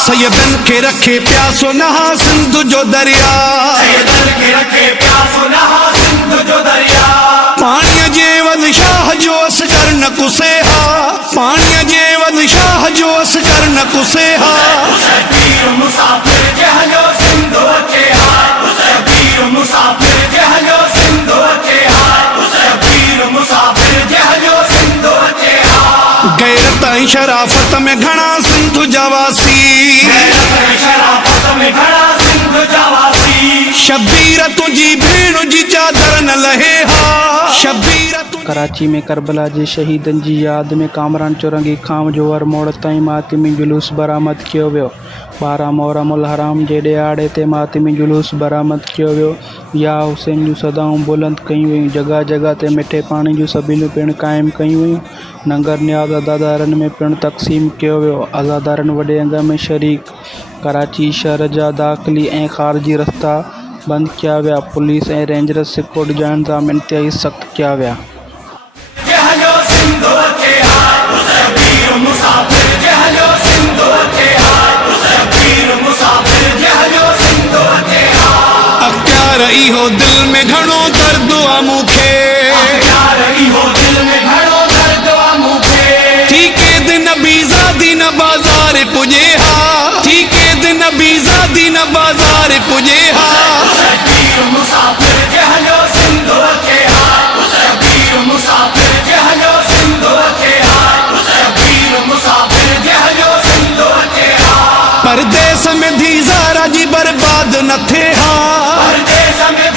सैयदन के रखे प्यासो नहा सिंध जो दरिया, सैयदन के रखे प्यासो नहा सिंध जो दरिया। पाणीअ जे वध शाह जो अस कर न कुसे हा, पाणीअ जे वध शाह जो अस कर न कुसे हा। पीर मुसाफिर जहलो सिंध अचे हा, पीर मुसाफिर जहलो सिंध अचे हा, पीर मुसाफिर जहलो सिंध अचे हा। गैरत ऐं शराफत में घणा सिंध जवासी, शराफत में घणा सिंध जवासी। शबीर तुझी भेण जी चादर न लहे हा, शबीर कराची में करबला जे शहीदन जी याद में कामरान चौरंगी खां जोहर मोड़ ताईं मातमी जुलूस बरामद कियो वियो। 12 मुहर्रमुल हराम जे ॾियारे ते मातमी जुलूस बरामद कियो वियो। या हुसैन जूं सदाऊं बुलंद कयूं वयूं। जगह जगह ते मिठे पाणी जूं सभीलूं पिणु क़ाइमु कयूं वयूं। नंगर न्याज़ अज़ादारनि में पिणु तक़सीम कयो वियो। अज़ादारनि वॾे अंग में शरीक। कराची शहर जा दाख़िली ऐं ख़ारिजी रस्ता बंदि किया विया। पुलिस ऐं रेंजर्स सिक्योरिटी जा इंतज़ाम इंतिहाई सख़्त किया विया। जहलो सिंध अचे हा, पीर मुसाफिर जहलो सिंध अचे हा, पीर मुसाफिर जहलो सिंध अचे हा। अख्तियार इहो दिल में घणो दर्द आ मूंखे, यार इहो दिल में घणो दर्द आ मूंखे। थी के दिन बीज़ादी न बाज़ार पुॼे हा, थी के दिन बीज़ादी न बाज़ार पुॼे हा। पीर मुसाफिर जहलो सिंध अचे हा, पीर मुसाफिर जहलो सिंध अचे हा, पीर मुसाफिर जहलो सिंध अचे हा। परदेस में धी ज़ारा जी बर्बाद न थे हा, परदेस में